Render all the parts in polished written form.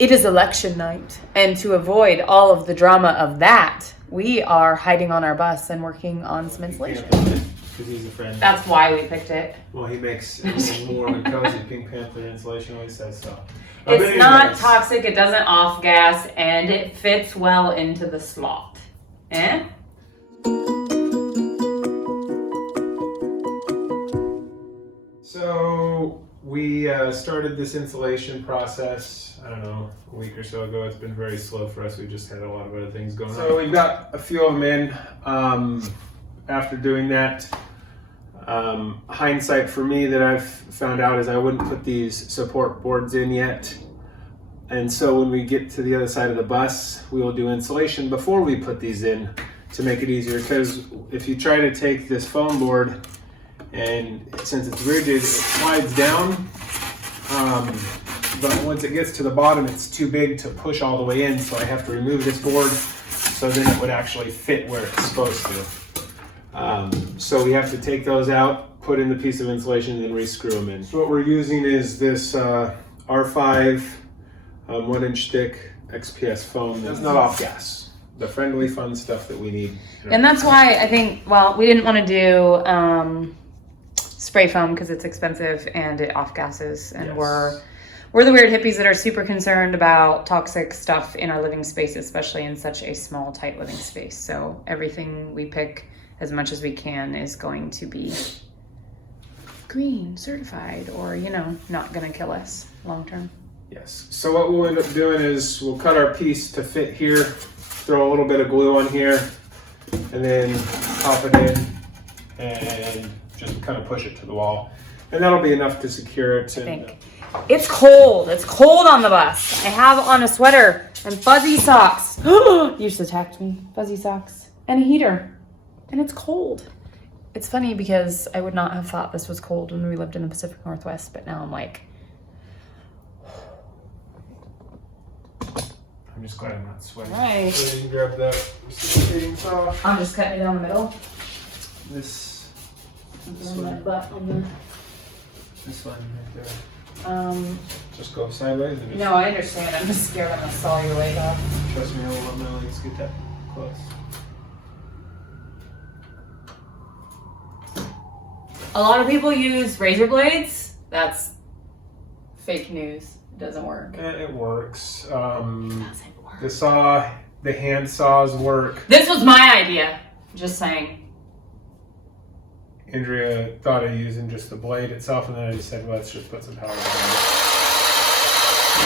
it is election night, and to avoid all of the drama of that, we are hiding on our bus and working on some insulation. Because he's a friend. That's why we picked it. Well, he makes everything warm and cozy. Pink Panther insulation always says so. It's not toxic, it doesn't off-gas, and it fits well into the slot. Eh? So we started this insulation process, I don't know, a week or so ago. It's been very slow for us. We've just had a lot of other things going on. So we've got a few of them in. After doing that, hindsight for me that I've found out is I wouldn't put these support boards in yet. And so when we get to the other side of the bus, we will do insulation before we put these in to make it easier. Because if you try to take this foam board, and since it's rigid, it slides down, but once it gets to the bottom, it's too big to push all the way in, so I have to remove this board so then it would actually fit where it's supposed to. So we have to take those out, put in the piece of insulation, and then re-screw them in. So what we're using is this R5 1-inch thick XPS foam that's not off-gas. The friendly, fun stuff that we need. And that's why I think, well, we didn't want to do spray foam because it's expensive and it off-gases. And Yes. we're the weird hippies that are super concerned about toxic stuff in our living space, especially in such a small, tight living space. So everything we pick as much as we can is going to be green certified or, you know, not going to kill us long term. Yes. So what we'll end up doing is we'll cut our piece to fit here, throw a little bit of glue on here, and then pop it in and just kind of push it to the wall. And that'll be enough to secure it. I think. It's cold. It's cold on the bus. I have on a sweater and fuzzy socks. You just attacked me. Fuzzy socks and a heater. And it's cold. It's funny because I would not have thought this was cold when we lived in the Pacific Northwest, but now I'm like, I'm just glad I'm not sweating. Right. So you can grab that reciprocating saw. I'm just cutting it down the middle. This My butt on the, one right there. Just go sideways and just no, I understand. I'm just scared I'm gonna saw your leg off. trust me, I won't let my legs get that close. A lot of people use razor blades. That's fake news. It doesn't work. It works. Doesn't work. The hand saws work. This was my idea. Just saying. Andrea thought of using just the blade itself, and then I just said, well, let's just put some power behind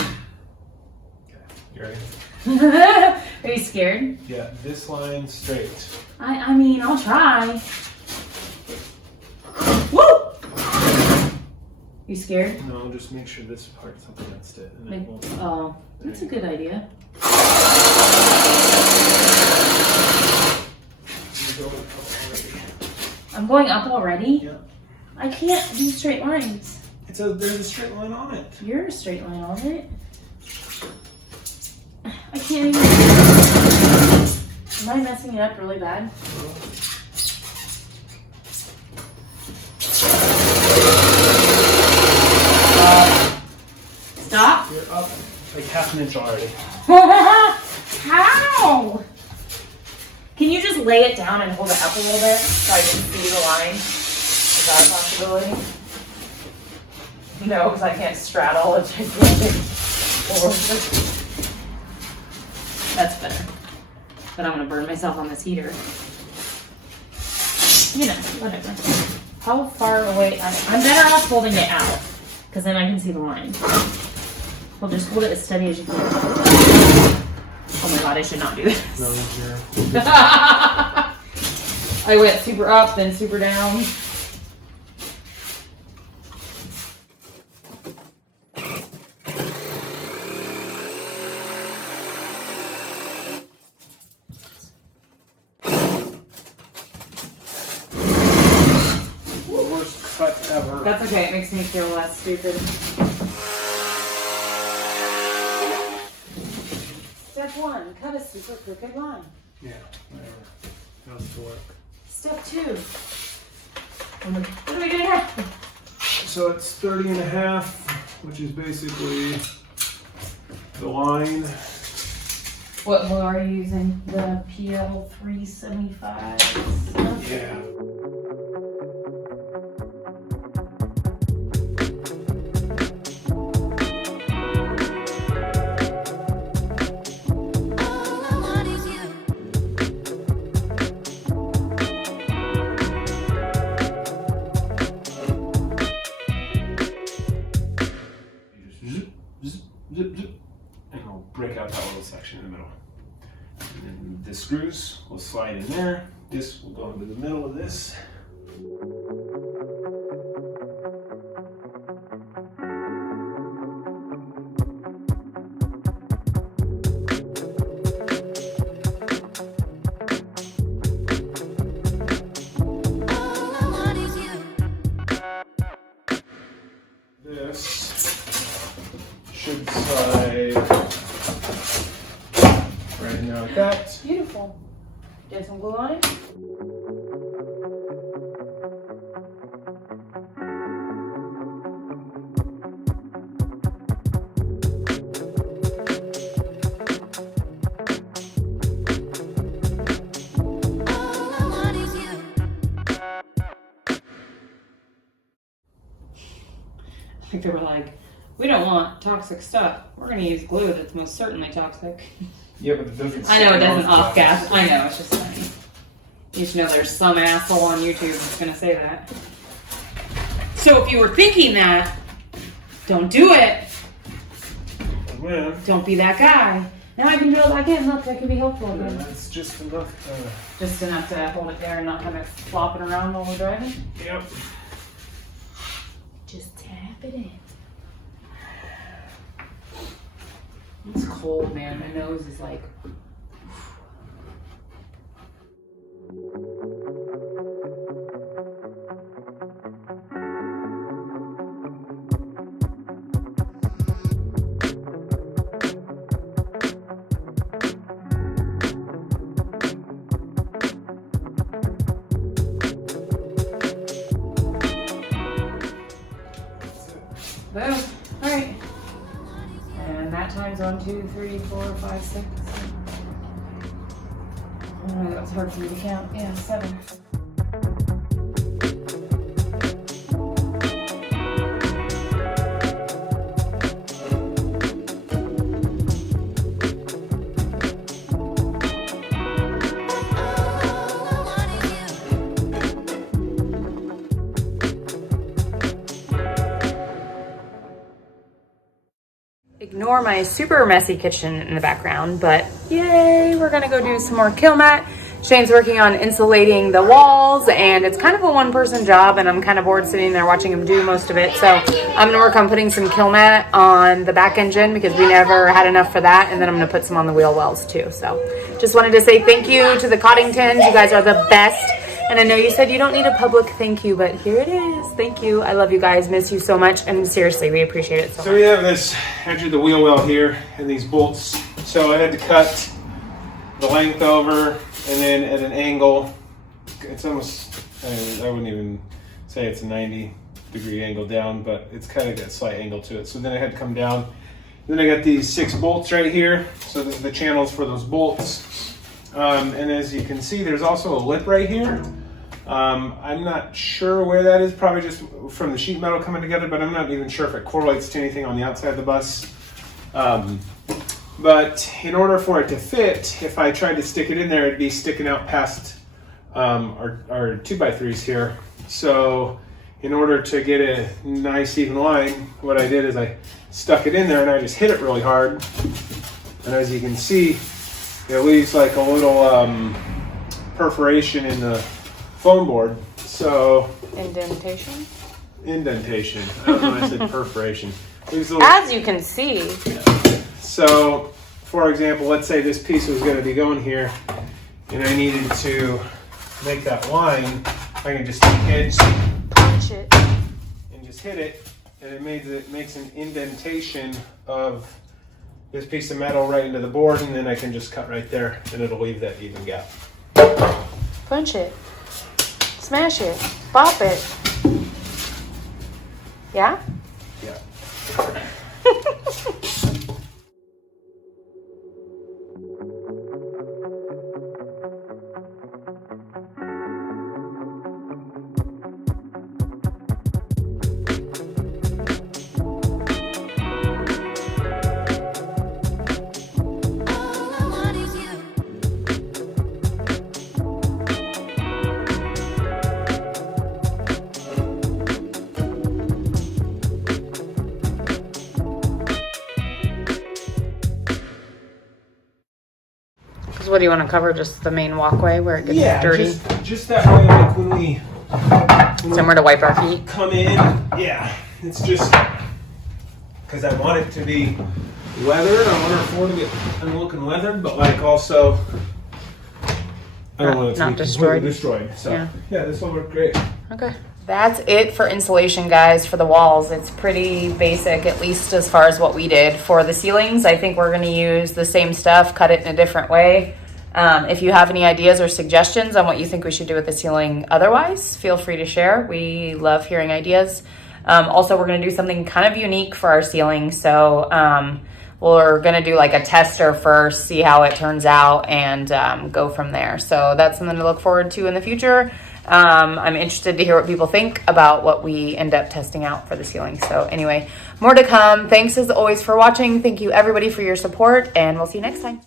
it. Okay, you ready? Are you scared? Yeah, this line straight. I mean, I'll try. Woo! You scared? No, just make sure this part's up against it. And then Like, we'll, oh, that's a good idea. we'll go with I'm going up already? Yeah. I can't do straight lines. there's a straight line on it. You're a straight line on it. I can't even. Am I messing it up really bad? Stop. You're up like half an inch already. How? Can you just lay it down and hold it up a little bit so I can see the line? Is that a possibility? No, because I can't straddle. It's gigantic. That's better. But I'm gonna burn myself on this heater. You know, whatever. How far away? I'm better off holding it out, because then I can see the line. Well, just hold it as steady as you can. Oh my god, I should not do this. No, you're... I went super up, then super down. Worst cut ever. That's okay, it makes me feel less stupid. Step 1, cut a super crooked line. Yeah, whatever. How's it work? Step 2. What are we doing here? So it's 30 and a half, which is basically the line. What glue are you using? The PL 375? Yeah. Zip, zip, zip, zip, and we'll break out that little section in the middle. And then the screws will slide in there. This will go into the middle of this. This should slide right now like that. Beautiful. Get some glue on it. I think they were like, we don't want toxic stuff. We're going to use glue that's most certainly toxic. Yeah, but it doesn't. I know it doesn't off gas. I know, it's just funny. You should know there's some asshole on YouTube that's going to say that. So if you were thinking that, don't do it. Well, Don't be that guy. Now I can drill back in. Look, that can be helpful yeah, again. that's just enough. Just enough to hold it there and not have it flopping around while we're driving. Yep. Just tap it in. It's cold, man. My nose is like. Boom. All right. And that time's 1, 2, 3, 4, 5, 6. Oh, that was hard for me to count. Yeah, 7. Ignore my super messy kitchen in the background, but yay, we're gonna go do some more kill mat. Shane's working on insulating the walls, and it's kind of a one-person job, and I'm kind of bored sitting there watching him do most of it. So I'm gonna work on putting some kill mat on the back engine because we never had enough for that, and then I'm gonna put some on the wheel wells too. So just wanted to say thank you to the Coddingtons. You guys are the best. And I know you said you don't need a public thank you, but here it is. Thank you. I love you guys. Miss you so much. And seriously, we appreciate it so much. So we have this edge of the wheel well here and these bolts. So I had to cut the length over and then at an angle. It's almost, I wouldn't even say it's a 90-degree angle down, but it's kind of got a slight angle to it. So then I had to come down. Then I got these 6 bolts right here. So this is the channels for those bolts. And as you can see, there's also a lip right here. I'm not sure where that is, probably just from the sheet metal coming together, but I'm not even sure if it correlates to anything on the outside of the bus. But in order for it to fit, if I tried to stick it in there, it'd be sticking out past our 2x3s here. So in order to get a nice even line, what I did is I stuck it in there and I just hit it really hard. And as you can see, it leaves like a little perforation in the foam board. So Indentation? Indentation. I don't know why I said perforation. As you can see. So, for example, let's say this piece was going to be going here, and I needed to make that line. I can just Punch it. and just hit it, and it makes an indentation of this piece of metal right into the board, and then I can just cut right there, and it'll leave that even gap. Punch it. Smash it. Bop it. Yeah? Yeah. So what do you want to cover? Just the main walkway where it gets dirty? Just that way, like when we Somewhere to wipe our feet. come in. Yeah, it's just because I want it to be weathered. I want our floor to get looking weathered, but like also I don't want it to Not be destroyed. completely destroyed. So yeah, this will work great. Okay. That's it for insulation, guys, for the walls. It's pretty basic, at least as far as what we did. For the ceilings, I think we're going to use the same stuff, cut it in a different way. If you have any ideas or suggestions on what you think we should do with the ceiling otherwise, feel free to share. We love hearing ideas. Also, we're going to do something kind of unique for our ceiling. So we're going to do like a tester first, see how it turns out, and go from there. So that's something to look forward to in the future. I'm interested to hear what people think about what we end up testing out for the ceiling. So anyway, more to come. Thanks as always for watching. Thank you everybody for your support, and we'll see you next time.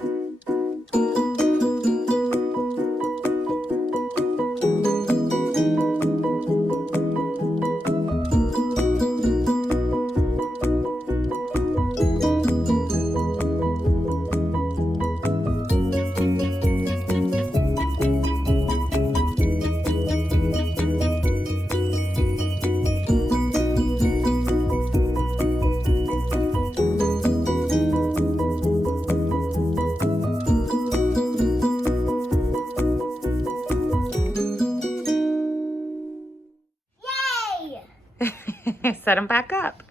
Set them back up.